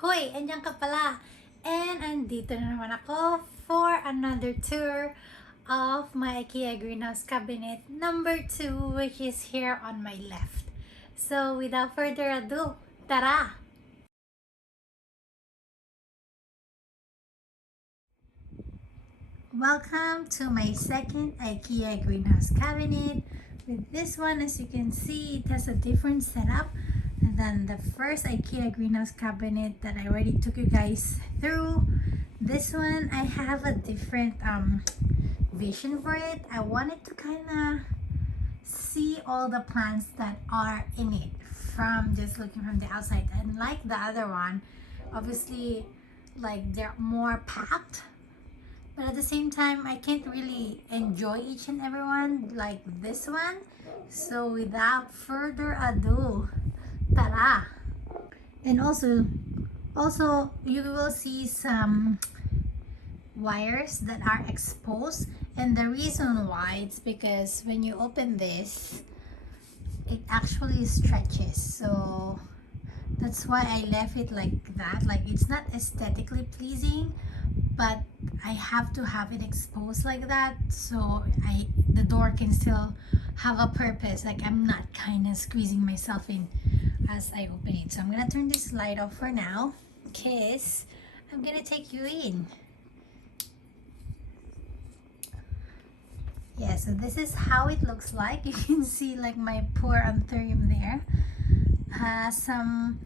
Hoy! Andiyan ka pala! And andito na naman ako for another tour of my Ikea greenhouse cabinet number 2, which is here on my left. So without further ado, tara! Welcome to my second Ikea greenhouse cabinet. With this one, as you can see, it has a different setup than the first Ikea greenhouse cabinet that I already took you guys through. This one, I have a different vision for it. I wanted to kind of see all the plants that are in it from just looking from the outside. And like the other one, obviously, like they're more packed. But at the same time, I can't really enjoy each and every one like this one. So without further ado, tara! And also you will see some wires that are exposed, and the reason why it's because when you open this, it actually stretches. So that's why I left it like that. Like, it's not aesthetically pleasing, but I have to have it exposed like that so the door can still have a purpose. Like, I'm not kind of squeezing myself in as I open it. So I'm gonna turn this light off for now because I'm gonna take you in. Yeah, so this is how it looks like. You can see like my poor Anthurium there has some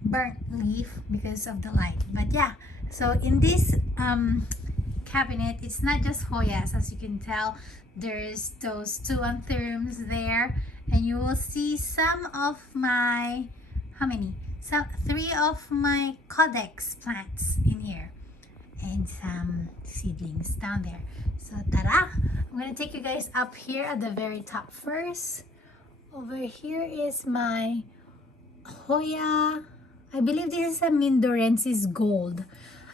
burnt leaf because of the light. But yeah, so in this cabinet, it's not just Hoyas. As you can tell, there's those two Anthuriums there, and you will see some of my, how many? So 3 of my Codex plants in here, and some seedlings down there. So tada! I'm gonna take you guys up here at the very top first. Over here is my Hoya. I believe this is a Mindorensis Gold.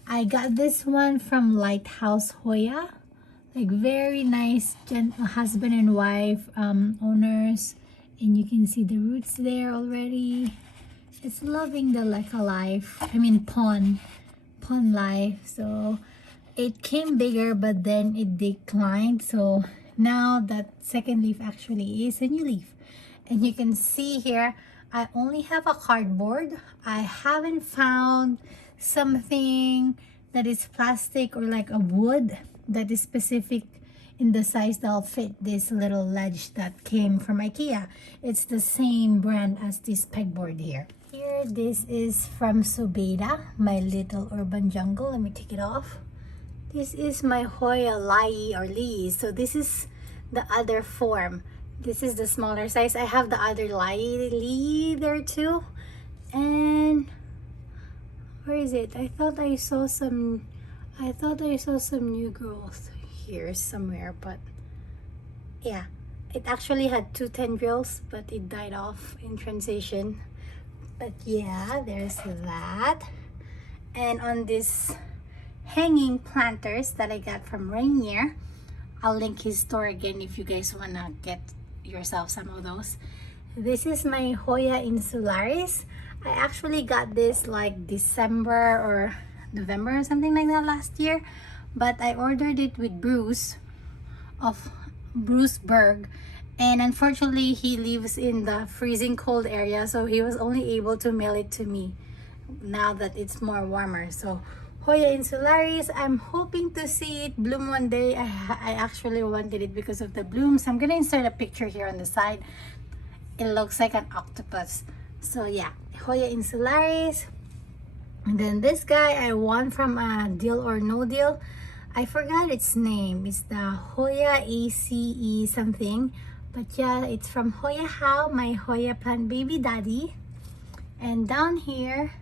I got this one from Lighthouse Hoya. Like, very nice husband and wife owners. And you can see the roots there already. It's loving the Leca life. I mean pond life. So it came bigger, but then it declined. So now that second leaf actually is a new leaf. And you can see here, I only have a cardboard. I haven't found something that is plastic or like a wood that is specific in the size that'll fit this little ledge that came from Ikea. It's the same brand as this pegboard here. Here, this is from Subeda, my little urban jungle. Let me take it off. This is my Hoya Lai or Lee. So this is the other form. This is the smaller size. I have the other Lee there too. And where is it? I thought I saw some new growth here somewhere, but yeah, it actually had 2 tendrils, but it died off in transition. But yeah, there's that. And on this hanging planters that I got from Rainier, I'll link his store again if you guys wanna get yourself some of those. This is my Hoya insularis. I actually got this like December or November or something like that last year, but I ordered it with Bruce of Bruceburg, and unfortunately he lives in the freezing cold area, so he was only able to mail it to me now that it's more warmer. So Hoya insularis, I'm hoping to see it bloom one day. I actually wanted it because of the blooms. I'm gonna insert a picture here on the side. It looks like an octopus. So yeah, Hoya insularis. And then this guy I won from a Deal or No Deal. I forgot its name. It's the Hoya ACE something. But yeah, it's from Hoya How, my Hoya plant baby daddy. And down here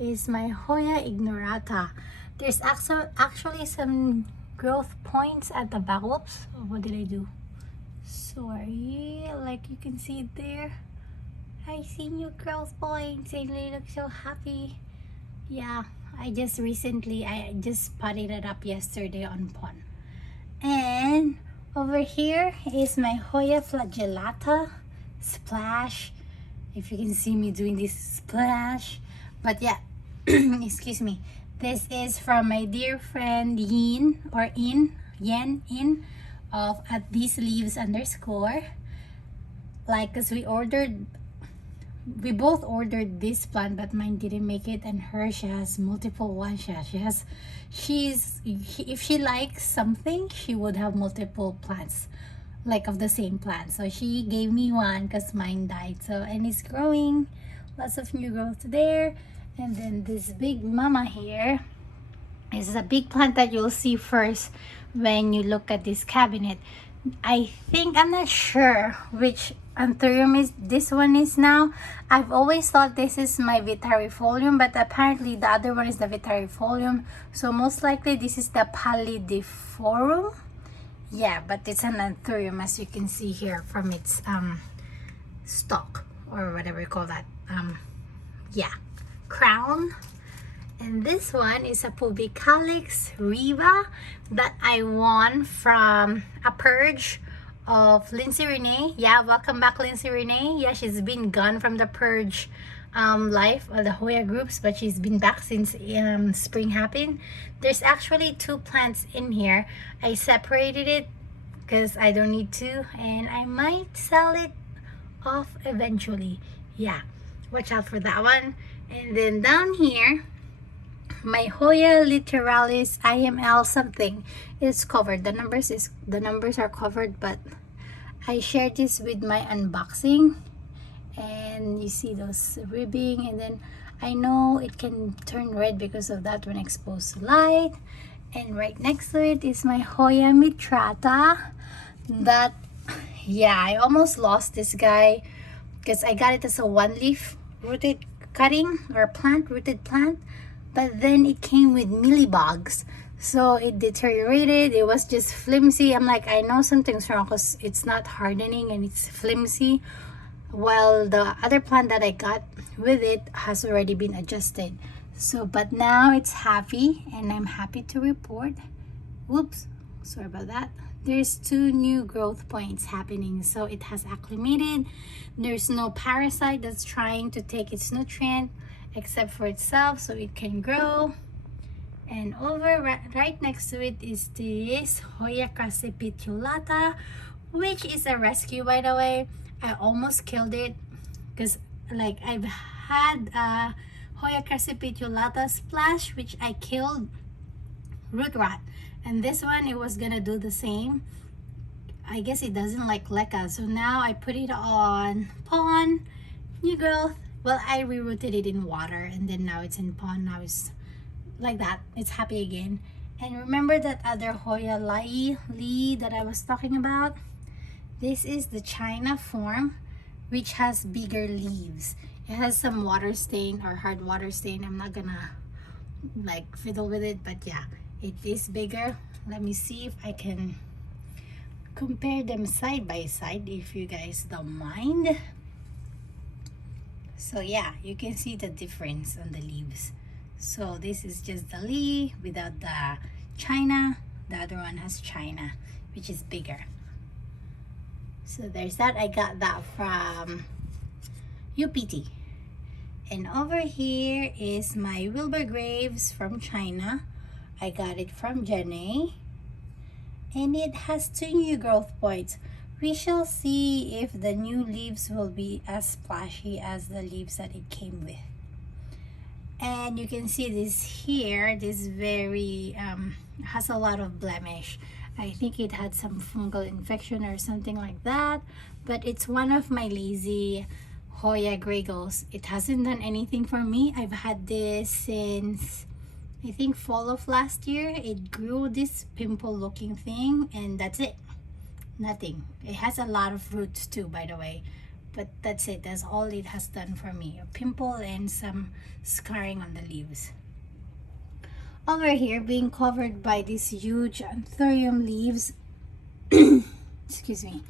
is my Hoya ignorata. There's actually some growth points at the back. Whoops, what did I do? Sorry, like you can see it there. I see new growth points and they look so happy. Yeah, I just potted it up yesterday on pond. And over here is my Hoya Flagellata splash. If you can see me doing this splash. But yeah, excuse me. This is from my dear friend Yin or In of at these leaves underscore. Like, cause we both ordered this plant, but mine didn't make it, and she has multiple ones. If she likes something, she would have multiple plants, like of the same plant. So she gave me one because mine died. So, and it's growing, lots of new growth there. And then this big mama here is a big plant that you'll see first when you look at this cabinet. I think, I'm not sure which Anthurium is this one is now. I've always thought this is my Vitarifolium, but apparently the other one is the Vitarifolium. So most likely this is the Pallidiforum. Yeah, but it's an Anthurium, as you can see here from its stalk, or whatever you call that. Yeah, crown. And this one is a Pubicalix Riva that I won from a purge of Lindsay Renee. Yeah, welcome back, Lindsay Renee. Yeah, she's been gone from the purge life of the Hoya groups, but she's been back since spring happened. There's actually 2 plants in here. I separated it because I don't need to, and I might sell it off eventually. Yeah, watch out for that one. And then down here, my Hoya Literalis IML something is covered. The numbers are covered, but I shared this with my unboxing, and you see those ribbing, and then I know it can turn red because of that when exposed to light. And right next to it is my Hoya Mitrata that, yeah, I almost lost this guy because I got it as a 1-leaf rooted cutting or rooted plant, but then it came with mealybugs, so it deteriorated. It was just flimsy. I'm like, I know something's wrong because it's not hardening and it's flimsy, while the other plant that I got with it has already been adjusted. So, but now it's happy, and I'm happy to report, whoops, sorry about that, there's 2 new growth points happening. So it has acclimated. There's no parasite that's trying to take its nutrient except for itself, so it can grow. And over right next to it is this Hoya Crasipitulata, which is a rescue, by the way. I almost killed it because, like, I've had a Hoya Crasipitulata splash, which I killed root rot, and this one, it was gonna do the same. I guess it doesn't like leca, so now I put it on pond, new growth. Well, I rerooted it in water, and then now it's in pond. Now it's like that. It's happy again. And remember that other Hoya Lee that I was talking about? This is the China form, which has bigger leaves. It has some water stain or hard water stain. I'm not gonna like fiddle with it, but yeah, it is bigger. Let me see if I can compare them side by side, if you guys don't mind. So yeah, you can see the difference on the leaves. So this is just the Lee without the China. The other one has China, which is bigger. So there's that. I got that from UPT. And over here is my Wilbur Graves from China. I got it from Jenny. And it has 2 new growth points. We shall see if the new leaves will be as splashy as the leaves that it came with. And you can see this here, this very has a lot of blemish. I think it had some fungal infection or something like that, but it's one of my lazy Hoya Gregos. It hasn't done anything for me. I've had this since I think fall of last year. It grew this pimple looking thing, and that's it. Nothing. It has a lot of roots too, by the way, but that's it. That's all it has done for me. A pimple and some scarring on the leaves. Over here, being covered by these huge Anthurium leaves, excuse me,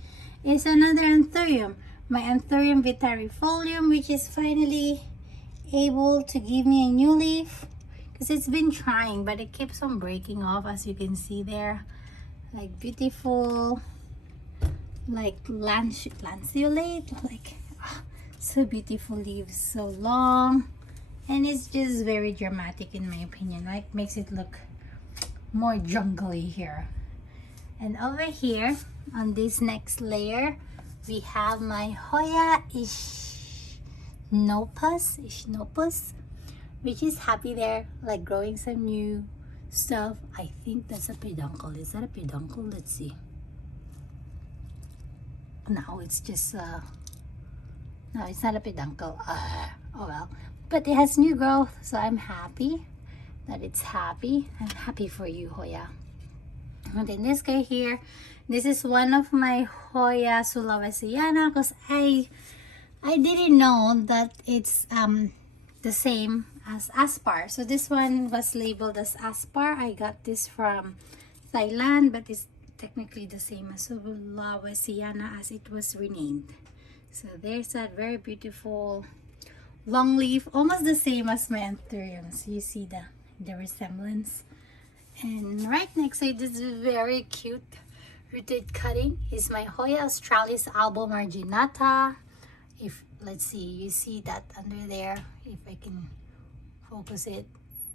is another Anthurium. My Anthurium Vitarifolium, which is finally able to give me a new leaf, because it's been trying, but it keeps on breaking off, as you can see there. Like beautiful, like lanceolate, like so beautiful leaves, so long. And it's just very dramatic in my opinion. Like, makes it look more jungly here. And over here on this next layer, we have my Hoya Ichnopus, which is happy there, like growing some new stuff. I think that's a peduncle. Is that a peduncle? Let's see. No, it's just no, it's not a peduncle. Oh well, but it has new growth, so I'm happy that it's happy. I'm happy for you, Hoya. And then this guy here, this is one of my Hoya Sulawesiana, because I didn't know that it's the same as Aspar. So this one was labeled as Aspar. I got this from Thailand, but it's technically the same as Sulawesiana as it was renamed. So there's that very beautiful long leaf, almost the same as my Anthuriums. You see the resemblance. And right next to this very cute rooted cutting is my Hoya Australis albo marginata. If, let's see, you see that under there, if I can focus it.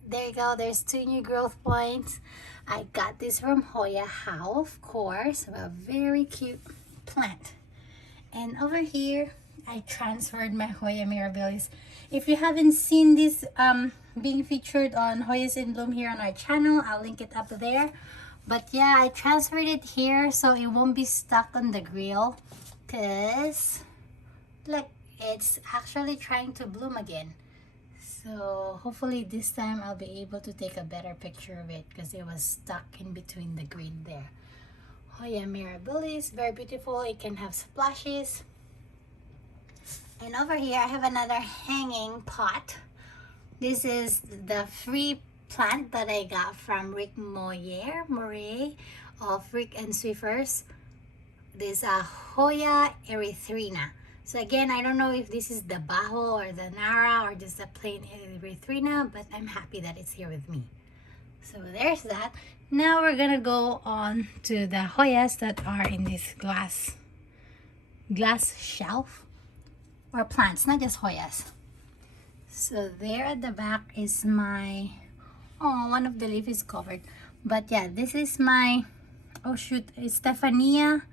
There you go, there's 2 new growth points. I got this from Hoya How, of course, a very cute plant. And over here, I transferred my Hoya Mirabilis. If you haven't seen this being featured on Hoyas in Bloom here on our channel, I'll link it up there. But yeah, I transferred it here so it won't be stuck on the grill, because look, it's actually trying to bloom again. So hopefully this time I'll be able to take a better picture of it, because it was stuck in between the grid there. Hoya Mirabilis, very beautiful. It can have splashes. And over here I have another hanging pot. This is the free plant that I got from Rick Moyer of Rick and Swiffers. This Hoya erythrina. So again, I don't know if this is the Baho or the Nara or just the plain erythrina, but I'm happy that it's here with me. So there's that. Now we're gonna go on to the Hoyas that are in this glass shelf, or plants, not just Hoyas. So there at the back is my, oh, one of the leaf is covered. But yeah, this is my, oh shoot, it's Stephania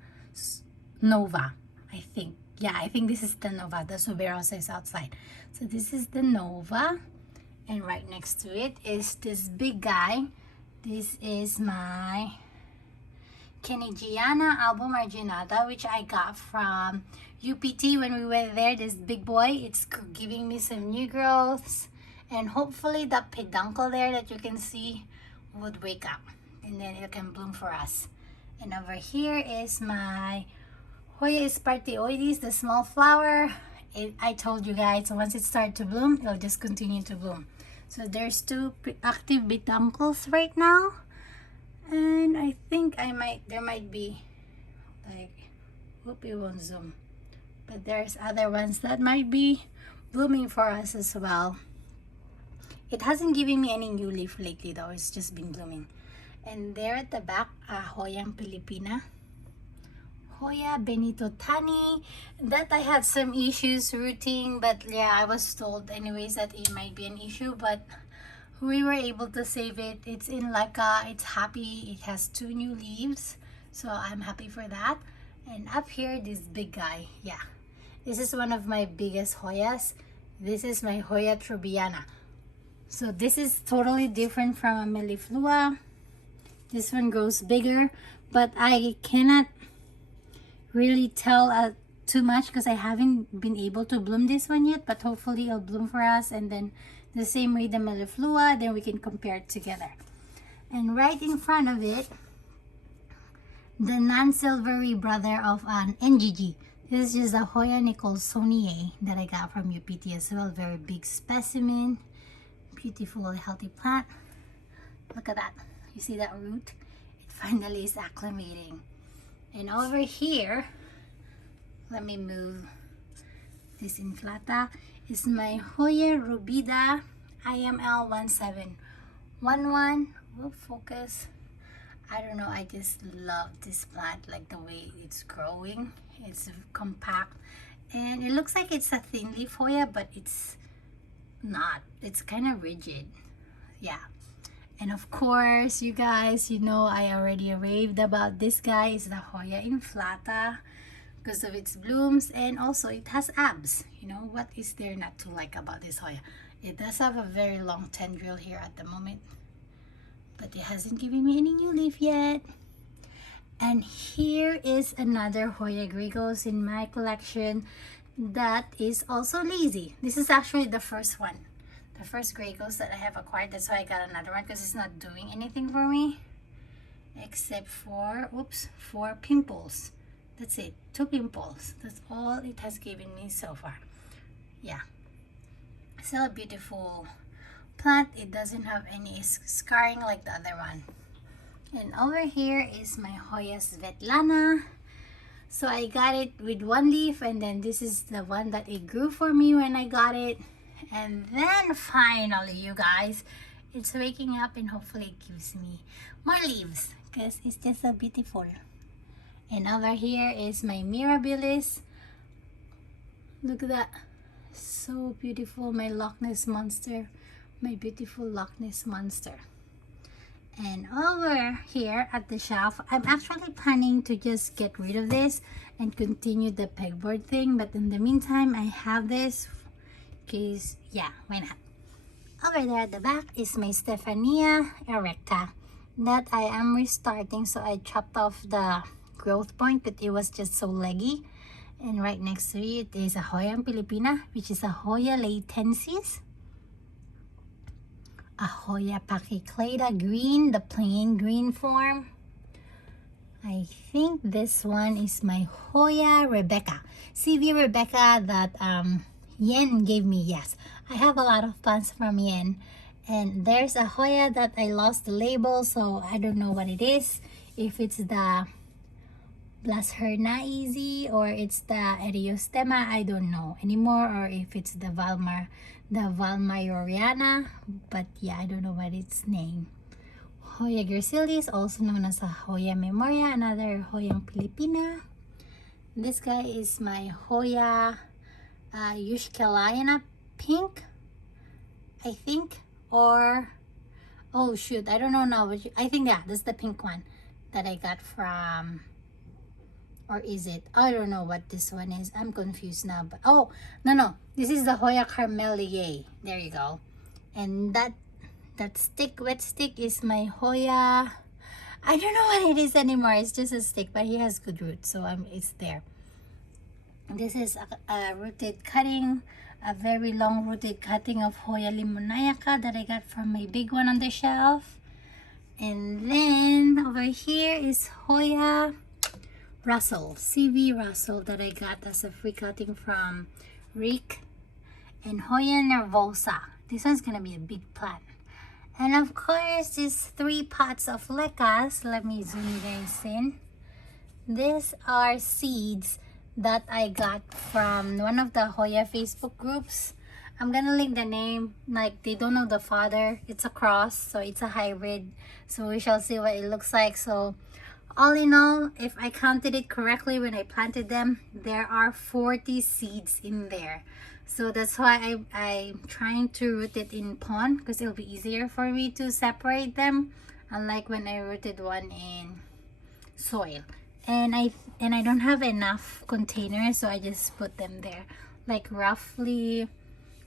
Nova, I think. Yeah, I think this is the Nova. The Suberosa is outside. So this is the Nova. And right next to it is this big guy. This is my Canigiana albo marginata, which I got from UPT when we went there. This big boy, it's giving me some new growths, and hopefully that peduncle there that you can see would wake up, and then it can bloom for us. And over here is my Hoya Spartioides, the small flower. I told you guys, once it starts to bloom, it'll just continue to bloom. So there's 2 active peduncles right now. And I think there might be like, hope it won't zoom, but there's other ones that might be blooming for us as well. It hasn't given me any new leaf lately though, it's just been blooming. And there at the back, Hoya Pilipina, Hoya Benito Tani, that I had some issues rooting, but yeah, I was told anyways that it might be an issue, but we were able to save it. It's in Laika, it's happy, it has 2 new leaves, so I'm happy for that. And up here, this big guy, yeah, this is one of my biggest Hoyas. This is my Hoya Trubiana. So this is totally different from a Melliflua. This one grows bigger, but I cannot really tell too much because I haven't been able to bloom this one yet, but hopefully it'll bloom for us. And then the same way the Melliflua, then we can compare it together. And right in front of it, the non-silvery brother of an NGG. This is just a Hoya Nicholsoniae that I got from UPT as well. Very big specimen, beautiful healthy plant. Look at that, you see that root? It finally is acclimating. And over here, let me move this inflata, is my Hoya Rubida IML 1711. We'll focus. I don't know, I just love this plant, like the way it's growing. It's compact and it looks like it's a thin leaf Hoya, but it's not. It's kind of rigid. Yeah. And of course, you guys, you know, I already raved about this guy. It's the Hoya inflata because of its blooms, and also it has abs. You know, what is there not to like about this Hoya? It does have a very long tendril here at the moment, but it hasn't given me any new leaf yet. And here is another Hoya gregos in my collection that is also lazy. This is actually the first one, the first gregos that I have acquired. That's why I got another one, because it's not doing anything for me except for, oops, 4 pimples. That's it, 2 pimples. That's all it has given me so far. Yeah, still a beautiful plant. It doesn't have any scarring like the other one. And over here is my Hoya Svetlana. So I got it with 1 leaf, and then this is the one that it grew for me when I got it. And then finally, you guys, it's waking up, and hopefully it gives me more leaves because it's just so beautiful. And over here is my Mirabilis. Look at that, so beautiful. My Loch Ness monster, my beautiful Loch Ness monster. And over here at the shelf, I'm actually planning to just get rid of this and continue the pegboard thing, but in the meantime I have this because, yeah, why not. Over there at the back is my Stephania erecta that I am restarting. So I chopped off the growth point, but it was just so leggy. And right next to it is a Hoya Filipina, which is a Hoya latensis, a Hoya pachyclada green, the plain green form. I think this one is my Hoya Rebecca, CV Rebecca that Yen gave me. Yes, I have a lot of plants from Yen. And there's a Hoya that I lost the label, so I don't know what it is. If it's the Blashernaise or it's the Eriostema, I don't know anymore, or if it's the Valmayoriana, but yeah, I don't know what its name. Hoya gracilis, also known as a Hoya Memoria, another Hoya Filipina. This guy is my Hoya Euschkelayana pink, I think, or oh shoot, I don't know now, but I think, yeah, that's the pink one that I got from, or is it, I don't know what this one is, I'm confused now. But oh no, this is the Hoya Carmeliae. There you go. And that stick, wet stick, is my Hoya, I don't know what it is anymore. It's just a stick, but he has good roots, so it's there. This is a rooted cutting, a very long rooted cutting of Hoya Limoniaca that I got from my big one on the shelf. And then over here is Hoya Russell, CV Russell, that I got as a free cutting from Rick. And Hoya Nervosa. This one's gonna be a big plant. And of course, these 3 pots of lecas. Let me zoom you guys in. These are seeds that I got from one of the Hoya Facebook groups. I'm gonna link the name, like they don't know the father. It's a cross, so it's a hybrid. So we shall see what it looks like. So all in all, if I counted it correctly when I planted them, there are 40 seeds in there. So that's why I'm trying to root it in pond, because it'll be easier for me to separate them, unlike when I rooted one in soil. And I don't have enough containers, so I just put them there, like roughly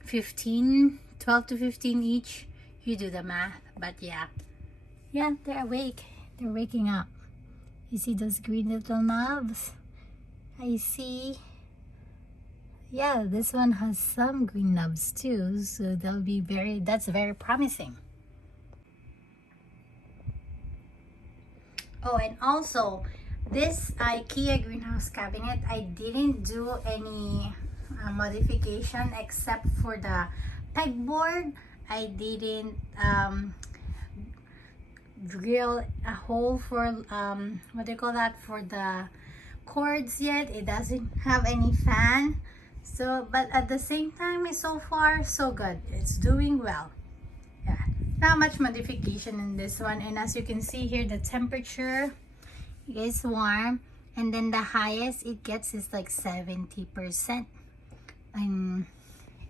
12 to 15 each. You do the math, but yeah, they're awake, they're waking up. You see those green little knobs? I see. Yeah, this one has some green knobs too, so that's very promising. Oh, and also this Ikea greenhouse cabinet, I didn't do any modification except for the pegboard. I didn't drill a hole for what do you call that, for the cords yet. It doesn't have any fan, so but at the same time, it's so far so good. It's doing well. Yeah, not much modification in this one. And as you can see here, the temperature is warm, and then the highest it gets is like 70% in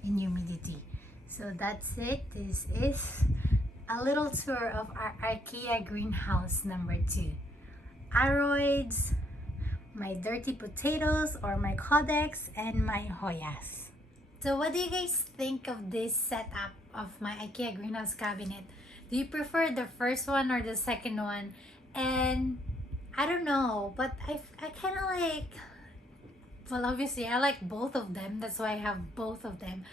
humidity. So that's it. This is a little tour of our IKEA greenhouse number 2. Aroids, my dirty potatoes or my codex, and my Hoyas. So what do you guys think of this setup of my IKEA greenhouse cabinet? Do you prefer the first one or the second one? And I don't know, but I kind of like, well, obviously I like both of them. That's why I have both of them.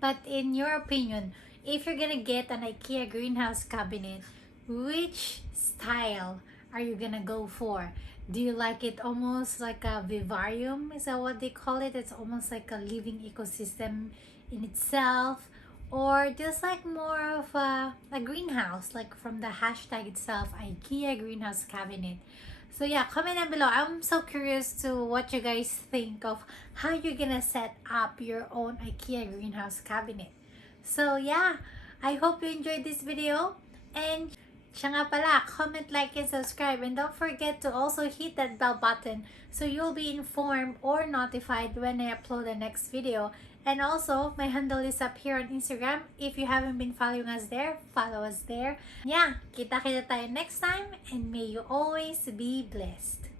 But in your opinion, if you're gonna get an IKEA greenhouse cabinet, which style are you gonna go for? Do you like it almost like a vivarium? Is that what they call it? It's almost like a living ecosystem in itself. Or just like more of a greenhouse, like from the hashtag itself, IKEA greenhouse cabinet. So yeah, comment down below. I'm so curious to what you guys think of how you're gonna set up your own IKEA greenhouse cabinet. So yeah, I hope you enjoyed this video. And siya nga pala, comment, like, and subscribe. And don't forget to also hit that bell button so you'll be informed or notified when I upload the next video. And also, my handle is up here on Instagram. If you haven't been following us there, follow us there. Yeah, kita-kita tayo next time. And may you always be blessed.